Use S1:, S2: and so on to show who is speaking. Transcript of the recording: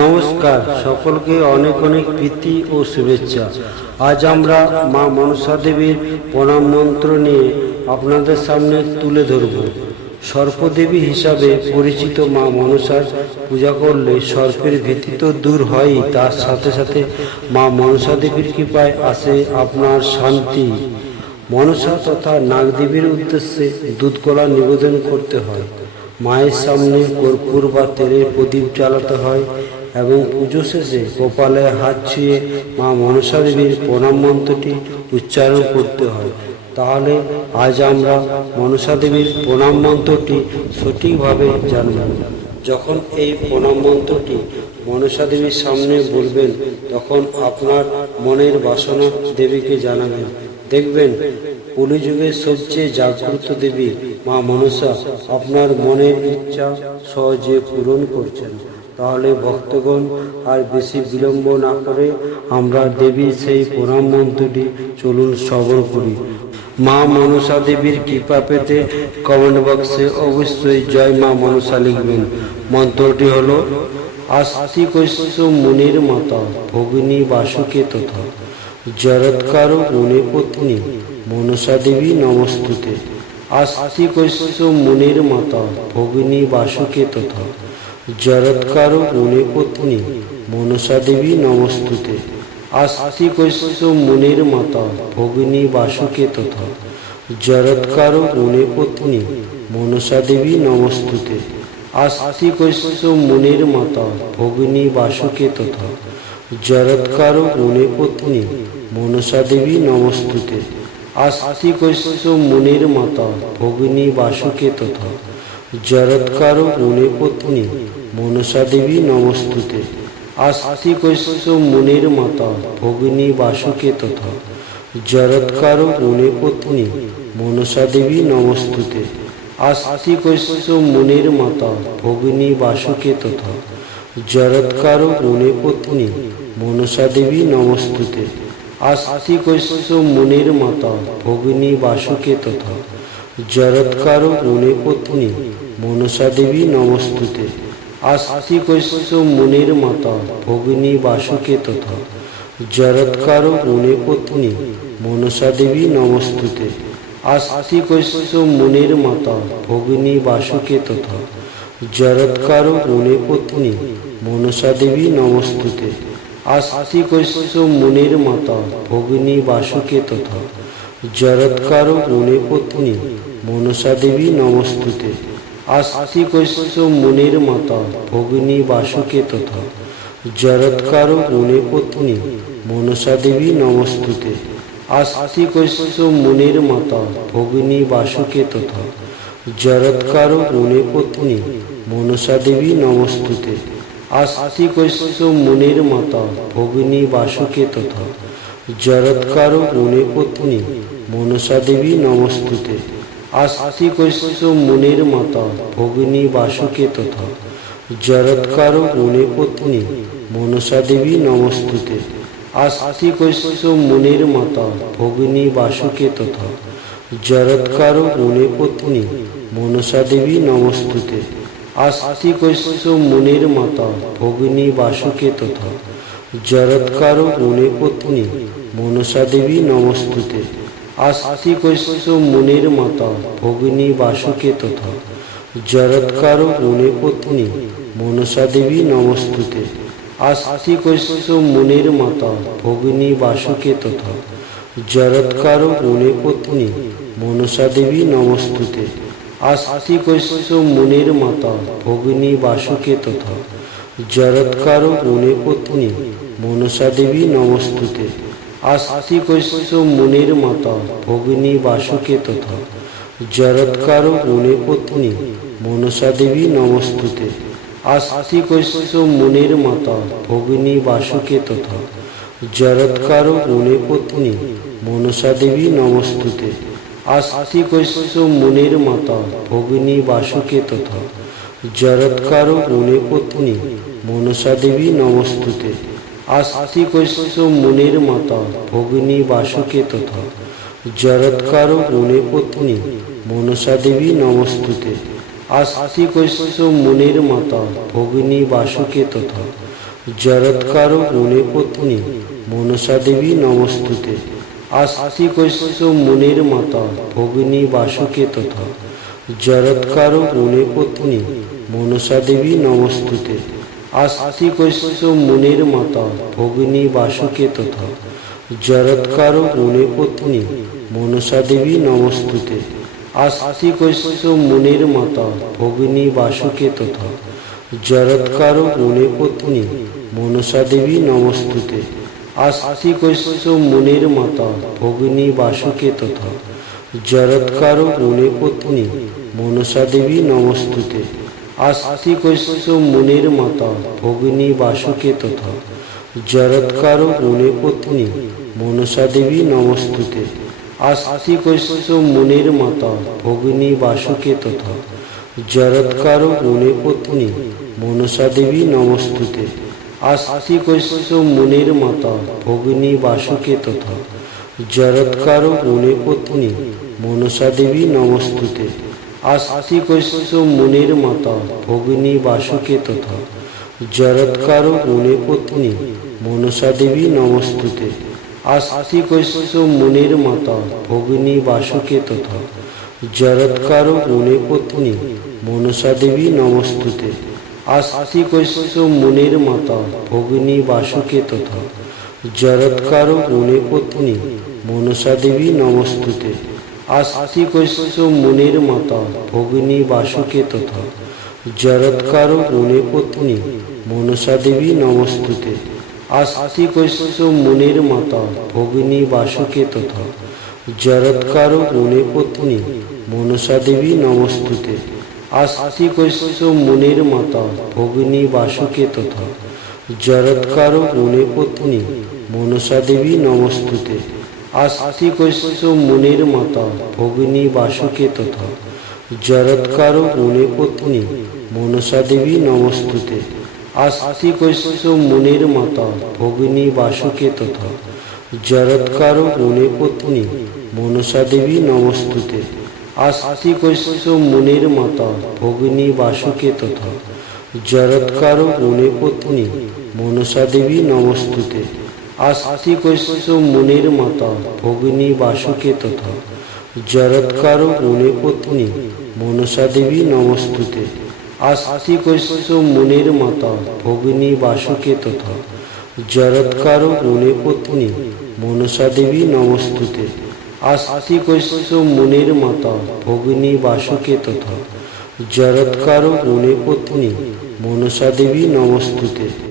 S1: নমস্কার, সকলকে অনেক অনেক প্রীতি ও শুভেচ্ছা। আজ আমরা মা মনসা দেবীর প্রণাম মন্ত্র নিয়ে আপনাদের সামনে তুলে ধরব। সর্পদেবী হিসাবে পরিচিত মা মনসার পূজা করলে সর্পের ভীতি তো দূর হয়ই, তার সাথে সাথে মা মনসা দেবীর কৃপায় আসে আপনার শান্তি। মনসা তথা নাগদেবীর উদ্দেশ্যে দুধ কলা নিবেদন করতে হয়। মায়ের সামনে কর্পূর বা তেলের প্রদীপ জ্বালাতে হয় এবং পুজো শেষে কপালে হাত ছুঁয়ে মা মনসা দেবীর প্রণাম মন্ত্রটি উচ্চারণ করতে হয়। তাহলে আজ আমরা মনসা দেবীর প্রণাম মন্ত্রটি সঠিকভাবে জানব। যখন এই প্রণাম মন্ত্রটি মনসা দেবীর সামনে বলবেন, তখন আপনার মনের বাসনা দেবীকে জানাবেন। দেখবেন কলিযুগের সবচেয়ে জাগ্রত দেবী মা মনসা আপনার মনের ইচ্ছা সহজে পূরণ করছেন। তাহলে ভক্তগণ আর বেশি বিলম্ব না করে আমরা দেবীর সেই প্রণাম মন্ত্রটি চলুন শ্রবণ করি। মা মনসা দেবীর কৃপা পেতে কমেন্ট বক্সে অবশ্যই জয় মা মনসা লিখবেন। মন্ত্রটি হলো, আস্তিকস্য মুনির মাতা, ভগিনী বাসুকে তথা, জরৎকারো গুণে পত্নী, মনসা দেবী নমস্তুতে। আস্তিকস্য মুনির মাতা, ভগিনী বাসুকে তথা জরৎকারো গুণে পত্নী মনসা দেবী নমস্তুতে। আস্তিকস্য মুনির মাতা ভগিনী বাসুকে তথা। জরৎকারো গুণে পত্নী মনসা দেবী নমস্তুতে। আস্তিকস্য মুনির মাতা ভগিনী বাসুকে তথা। জরৎকারো গুণে পত্নী মনসা দেবী নমস্তুতে। আস্তিকস্য মুনির মাতা ভগিনী বাসুকে তথা। জরৎকারো গুণে পত্নী, মনসা দেবী নমস্তুতে। আস্তিকস্য মুনির মাতা, ভগিনী বাসুকে তথা। জরৎকারো গুণে পত্নী, মনসা দেবী নমস্তুতে। আস্তিকস্য মুনির মাতা, ভগিনী বাসুকে তথা। জরৎকারো গুণে পত্নী, মনসা দেবী নমস্তুতে। আস্তিকস্য মুনির মাতা, ভগিনী বাসুকে তথা। জরৎকারো গুণে পত্নী মনসা দেবী নমস্তুতে। আস্তিকস্য মুনির মাতা, ভগিনী বাসুকে তথা জরৎকারো গুণে পত্নী, মনসা দেবী নমস্তুতে। আস্তিকস্য মুনির মাতা, ভগিনী বাসুকে তথা জরৎকারো গুণে পত্নী, মনসা দেবী নমস্তুতে। আস্তিকস্য মুনির মাতা, ভগিনী বাসুকে তথা জরৎকারো গুণে পত্নী, মনসা দেবী নমস্তুতে। আস্তিকস্য মুনির মাতা, ভগিনী বাসুকে তথা জরৎকারো গুণে পত্নী মনসা দেবী নমস্তুতে। আস্তিকস্য মুনির মাতা, ভগিনী বাসুকে তথা জরৎকারো গুণে পত্নী মনসা দেবী নমস্তুতে। আস্তিকস্য মুনির মাতা, ভগিনী বাসুকে তথা জরৎকারো গুণে পত্নী মনসা দেবী নমস্তুতে। আস্তিকস্য মুনির মাতা, ভগিনী বাসুকে তথা জরৎকারো গুণে পত্নী, মনসা দেবী নমস্তুতে। আস্তিকস্য মুনির মাতা, ভগিনী বাসুকে তথা জরৎকারো গুণে পত্নী, মনসা দেবী নমস্তুতে। আস্তিকস্য মুনির মাতা, ভগিনী বাসুকে তথা জরৎকারো গুণে পত্নী, মনসা দেবী নমস্তুতে। আস্তিকস্য মুনির মাতা, ভগিনী বাসুকে তথা জরৎকারো গুণে পত্নী, মনসা দেবী নমস্তুতে। আস্তিকস্য মুনির মাতা, ভগিনী বাসুকে তথা জরৎকারো গুণে পত্নী, মনসা দেবী নমস্তুতে। আস্তিকস্য মুনির মাতা, ভগিনী বাসুকে তথা জরৎকারো গুণে পত্নী, মনসা দেবী নমস্তুতে। আস্তিকস্য মুনির মাতা, ভগিনী বাসুকে তথা জরৎকারো গুণে পত্নী, মনসা দেবী নমস্তুতে। আস্তিকস্য মুনির মাতা, ভগিনী বাসুকে তথা জরৎকারো গুণে পত্নী, মনসা দেবী নমস্তুতে। আস্তিকস্য মুনির মাতা, ভগিনী বাসুকে তথা জরৎকারো গুণে পত্নী, মনসা দেবী নমস্তুতে। আস্তিকস্য মুনির মাতা, ভগিনী বাসুকে তথা জরৎকারো গুণে পত্নী মনসা দেবী নমস্তুতে। আস্তিকস্য মুনির মাতা, ভগিনী বাসুকে তথা জরৎকারো গুণে পত্নী মনসা দেবী নমস্তুতে। আস্তিকস্য মুনির মাতা, ভগিনী বাসুকে তথা জরৎকারো গুণে পত্নী মনসা দেবী নমস্তুতে। আস্তিকস্য মুনির মাতা, ভগিনী বাসুকে তথা জরৎকারো গুণে পত্নী, মনসা দেবী নমস্তুতে। আস্তিকস্য মুনির মাতা, ভগিনী বাসুকে তথা জরৎকারো গুণে পত্নী, মনসা দেবী নমস্তুতে। আস্তিকস্য মুনির মাতা, ভগিনী বাসুকে তথা জরৎকারো গুণে পত্নী, মনসা দেবী নমস্তুতে। আস্তিকস্য মুনির মাতা, ভগিনী বাসুকে তথা জরৎকারো গুণে পত্নী মনসা দেবী নমস্তুতে। আস্তিকস্য মুনির মাতা, ভগিনী বাসুকে তথা জরৎকারো গুণে পত্নী মনসা দেবী নমস্তুতে। আস্তিকস্য মুনির মাতা, ভগিনী বাসুকে তথা জরৎকারো গুণে পত্নী মনসা দেবী নমস্তুতে। আস্তিকস্য মুনির মাতা, ভগিনী বাসুকে তথা জরৎকারো গুণে পত্নী, মনসা দেবী নমস্তুতে। আস্তিকস্য মুনির মাতা, ভগিনী বাসুকে তথা জরৎকারো গুণে পত্নী, মনসা দেবী নমস্তুতে। আস্তিকস্য মুনির মাতা, ভগিনী বাসুকে তথা জরৎকারো গুণে পত্নী, মনসা দেবী নমস্তুতে। আস্তিকস্য মুনির মাতা, ভগিনী বাসুকে তথা জরৎকারো গুণে পত্নী, মনসা দেবী নমস্তুতে। আস্তিকস্য মুনির মাতা, ভগিনী বাসুকে তথা জরৎকারো গুণে পত্নী, মনসা দেবী নমস্তুতে। আস্তিকস্য মুনির মাতা, ভগিনী বাসুকে তথা জরৎকারো গুণে পত্নী, মনসা দেবী নমস্তুতে। আস্তিকস্য মুনির মাতা, ভগিনী বাসুকে তথা জরৎকারো গুণে পত্নী, মনসা দেবী নমস্তুতে। আস্তিকস্য মুনির মাতা, ভগিনী বাসুকে তথা জরৎকারো গুণে পত্নী, মনসা দেবী নমস্তুতে। আস্তিকস্য মুনির মাতা, ভগিনী বাসুকে তথা জরৎকারো গুণে পত্নী, মনসা দেবী নমস্তুতে। আস্তিকস্য মুনির মাতা, ভগিনী বাসুকে তথা জরৎকারো গুণে পত্নী মনসা দেবী নমস্তুতে। আস্তিকস্য মুনির মাতা, ভগিনী বাসুকে তথা জরৎকারো গুণে পত্নী মনসা দেবী নমস্তুতে। আস্তিকস্য মুনির মাতা, ভগিনী বাসুকে তথা জরৎকারো গুণে পত্নী মনসা দেবী নমস্তুতে।